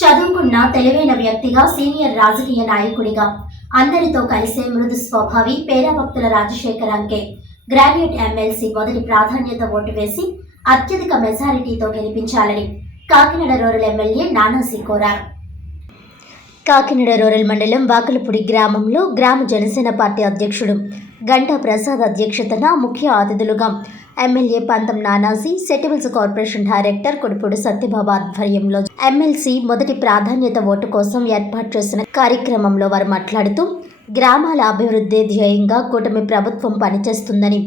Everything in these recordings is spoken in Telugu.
చదువుకున్న తెలివైన వ్యక్తిగా, సీనియర్ రాజకీయ నాయకుడిగా, అందరితో కలిసే మృదు స్వభావి పేరాభక్తుల రాజశేఖర్ అంకే గ్రాడ్యుయేట్ ఎమ్మెల్సీ మొదటి ప్రాధాన్యత ఓటు వేసి అత్యధిక మెజారిటీతో గెలిపించాలని కాకినాడ రూరల్ ఎమ్మెల్యే నానాసి కోరారు. కాకినాడ రూరల్ మండలం వాకలపూడి గ్రామంలో గ్రామ జనసేన పార్టీ అధ్యక్షుడు గంటా ప్రసాద్ అధ్యక్షతన ముఖ్య అతిథులుగా ఎమ్మెల్యే పంతం Nanaji, settles corporation director Kodupudi Satyababu ఆధ్వర్యంలో ఎమ్మెల్సీ మొదటి ప్రాధాన్యత ఓటు కోసం ఏర్పాటు చేసిన కార్యక్రమంలో వారు మాట్లాడుతూ గ్రామాల అభివృద్ధి ధ్యేయంగా కూటమి ప్రభుత్వం పనిచేస్తుందని,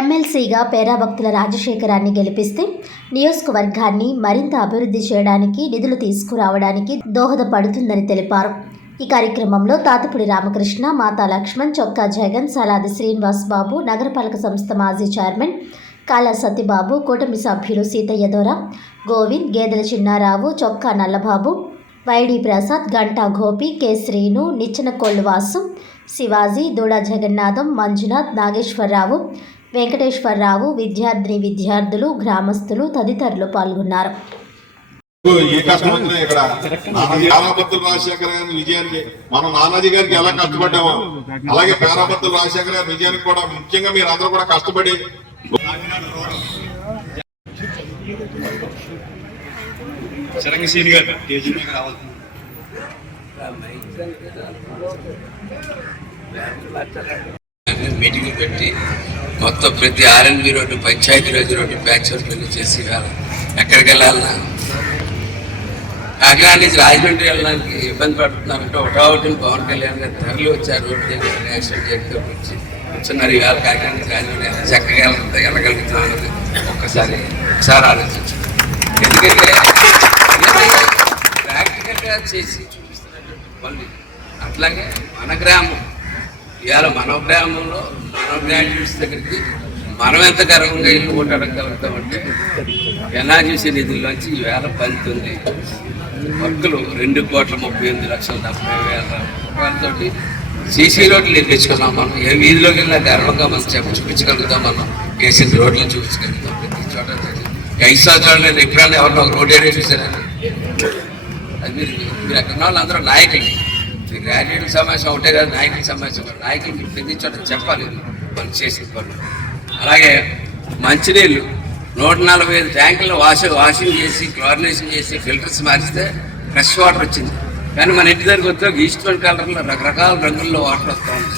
ఎమ్మెల్సీగా పేరాభక్తుల రాజశేఖరాన్ని గెలిపిస్తే నియోజకవర్గాన్ని మరింత అభివృద్ధి చేయడానికి, నిధులు తీసుకురావడానికి దోహదపడుతుందని తెలిపారు. ఈ కార్యక్రమంలో తాతపూడి రామకృష్ణ, మాతా లక్ష్మణ్, చొక్కా జగన్, సలాది శ్రీనివాస్ బాబు, నగరపాలక సంస్థ మాజీ చైర్మన్ కాలా సత్యబాబు, కూటమి సభ్యులు సీతయ్య దొర, గోవింద్, గేదెల చిన్నారావు, చొక్కా నల్లబాబు, వైడి ప్రసాద్, గంటా గోపి, కె శ్రీను, నిచ్చెన కొల్లువాసు, శివాజీ, దూడ జగన్నాథం, మంజునాథ్, నాగేశ్వరరావు, వెంకటేశ్వరరావు, విద్యార్థులు, గ్రామస్తులు తదితరులు పాల్గొన్నారు. ఏ కష్టం వచ్చినా ఇక్కడ పేరాభక్తుల రాజశేఖర గారి విజయానికి మనం నానాజీ గారికి ఎలా కష్టపడ్డామో అలాగే పేరాభక్తుల రాజశేఖర గారి విజయానికి కూడా ముఖ్యంగా మీరు అందరూ కూడా కష్టపడి మీటింగ్ పెట్టి మొత్తం ప్రతి R&B road, panchayati road patch work చేసి ఎక్కడికి వెళ్ళాలన్నా కాకినాడ నుంచి రాజమండ్రి వెళ్ళడానికి ఇబ్బంది పడుతున్నారంటే ఒకటి పవన్ కళ్యాణ్ గారు తరలి వచ్చారు. రోడ్డు దగ్గర యాక్సిడెంట్ చేస్తే వచ్చి కూర్చున్నారు. ఇవాళ కాకినాడ నుంచి రాజమండ్రి చక్కగా వెళ్ళగలుగుతున్నాం అన్నది ఒకసారి ఆలోచించారు. ఎందుకంటే ప్రాక్టికల్గా చేసి చూపిస్తున్నటువంటి పనులు. అట్లాగే మన గ్రామం ఇవాళ మన గ్రామంలో మన గ్రాడ్యుయేట్స్ దగ్గరికి మనం ఎంత గర్వంగా ఇల్లు ఓటాడగలుగుతామంటే ఎన్ఆర్జీసీ నిధుల్లోంచి ఈవేళ 19 వర్కులు 2,38,70,70,000 రూపాయలతోటి సీసీ రోడ్లు తెచ్చుకున్నాం. మనం ఏ వీధిలోకి వెళ్ళినా గర్వంగా మనం చూపించగలుగుతాం. మనం వేసిన రోడ్లు చూపించగలుగుతాం. ప్రతి చోట 5 సంవత్సరాలు ఎప్పుడైనా ఎవరినో ఒక రోడ్ ఏరియా చూసారని అది మీరు ఎక్కడ వాళ్ళందరూ నాయకులు. గ్రాడ్యుయేట్ సమావేశం ఒకటే కాదు, నాయకుల సమావేశం. నాయకులు ప్రతి చోట చెప్పాలి మనం చేసిన పనులు. అలాగే మంచినీళ్ళు 145 ట్యాంకులను వాషింగ్ చేసి, క్లోరినేషన్ చేసి, ఫిల్టర్స్ మార్చితే ఫ్రెష్ వాటర్ వచ్చింది. కానీ మన ఇంటి దగ్గరికి వస్తే ఈస్టర్న్ కలర్లో రకరకాల రంగుల్లో వాటర్ వస్తూ ఉంది.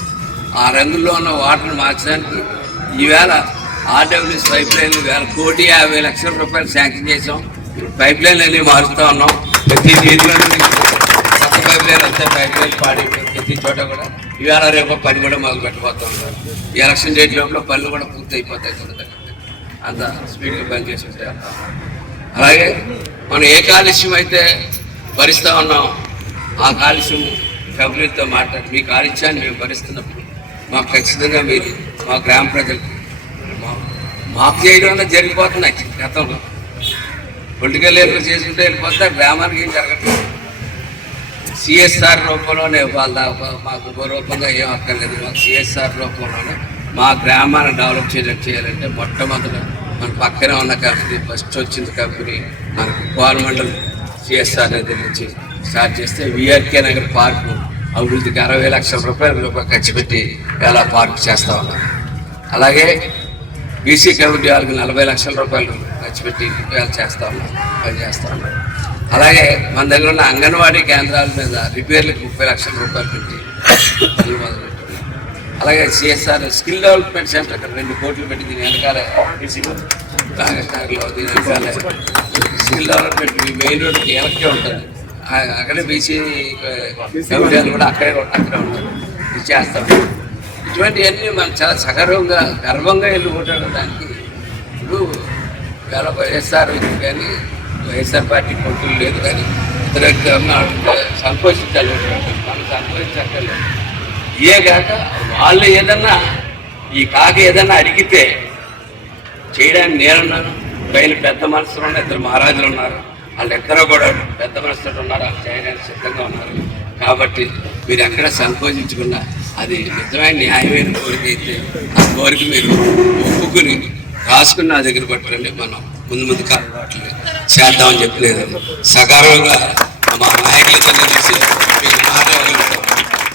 ఆ రంగుల్లో ఉన్న వాటర్ని మార్చడానికి ఈవేళ ఆర్డబ్ల్యూఎస్ పైప్ లైన్లు 1,50,00,000 రూపాయలు శాంక్షన్ చేసాం. ఇప్పుడు పైప్ లైన్లు అన్నీ మారుస్తూ ఉన్నాం. ప్రతి వీధిలో కొత్త పైప్ లైన్ వస్తే పైప్ లైన్ పాడైపోయి ప్రతి చోట కూడా ఈవేళ రేపు పని కూడా మొదలు పెట్టబోతూ ఉంటారు. ఈ ఎలక్షన్ డేట్ లోపల పనులు కూడా పూర్తి అయిపోతాయి. అంత స్పీడ్గా పని చేసి ఉంటాయి. అలాగే మనం ఏ కాలుష్యం అయితే భరిస్తూ ఉన్నాం ఆ కాలుష్యం ఫిబ్రవరితో మాట్లాడి మీ కాలుష్యాన్ని మేము భరిస్తున్నప్పుడు మాకు ఖచ్చితంగా మీరు మా గ్రామ ప్రజలకు మాకు చేయడం జరిగిపోతున్నాయి. గతంలో పొలిటికల్ లీడర్లు చేసుకుంటే వెళ్ళిపోతే గ్రామానికి ఏం జరగట్లేదు. సిఎస్ఆర్ రూపంలోనే మాకు రూపంగా ఏం అక్కర్లేదు. మాకు సిఎస్ఆర్ రూపంలోనే మా గ్రామాన్ని డెవలప్ చేయాలంటే మొట్టమొదట మన పక్కనే ఉన్న కంపెనీ, ఫస్ట్ వచ్చింది కంపెనీ మనకు కోరమండల్ సిఎస్ఆర్ నుంచి స్టార్ట్ చేస్తే విఆర్కే నగర్ పార్కు అభివృద్ధికి 60 లక్షల రూపాయలు ఖర్చు పెట్టి ఇలా పార్కు చేస్తూ ఉన్నాం. అలాగే బీసీ కమిటీ వాళ్ళకి 40 లక్షల రూపాయలు ఖర్చు పెట్టి చేస్తూ ఉన్నాం, పని చేస్తూ ఉన్నాం. అలాగే మన దగ్గర ఉన్న అంగన్వాడీ కేంద్రాల మీద రిపేర్లకు 30 లక్షల రూపాయలు పెట్టి పనులు మొదలుపెట్టాం. అలాగే సిఎస్ఆర్ స్కిల్ డెవలప్మెంట్ సెంటర్ అక్కడ 2 కోట్లు పెట్టి దీని వెనకాల దీని వెనకాల స్కిల్ డెవలప్మెంట్ మెయిన్ రోడ్కి వెనక్కే ఉంటుంది. అక్కడే బీసీ కమిటీలు కూడా అక్కడే ఉంటారు. ఇది చేస్తాం. ఇటువంటివన్నీ మనం చాలా సగర్వంగా గర్వంగా వెళ్ళి ఓటాడడానికి ఇప్పుడు వైఎస్ఆర్ కానీ వైఎస్ఆర్ పార్టీ కొడుకులు లేదు. కానీ ఇతర సంకోచించాలి, మనం సంకోచించక్కర్లేదు. ఏ కాక వాళ్ళు ఏదన్నా ఈ కాకి ఏదన్నా అడిగితే చేయడానికి నేనున్నాను. పైన పెద్ద మనసులు ఉన్న 2 మహారాజులు ఉన్నారు. వాళ్ళిద్దరూ కూడా పెద్ద మనసులు ఉన్నారు. వాళ్ళు చేయడానికి సిద్ధంగా ఉన్నారు. కాబట్టి మీరు ఎక్కడ సంకోచించకుండా అది నిజమైన న్యాయమైన కోరిక అయితే ఆ కోరిక మీరు ఒప్పుకుని రాసుకుని నా దగ్గర పట్టుకోండి. మనం ముందు కాలం వాటిని చేద్దామని చెప్పలేదు. సకాలంగా మా కింద తీసి మీకు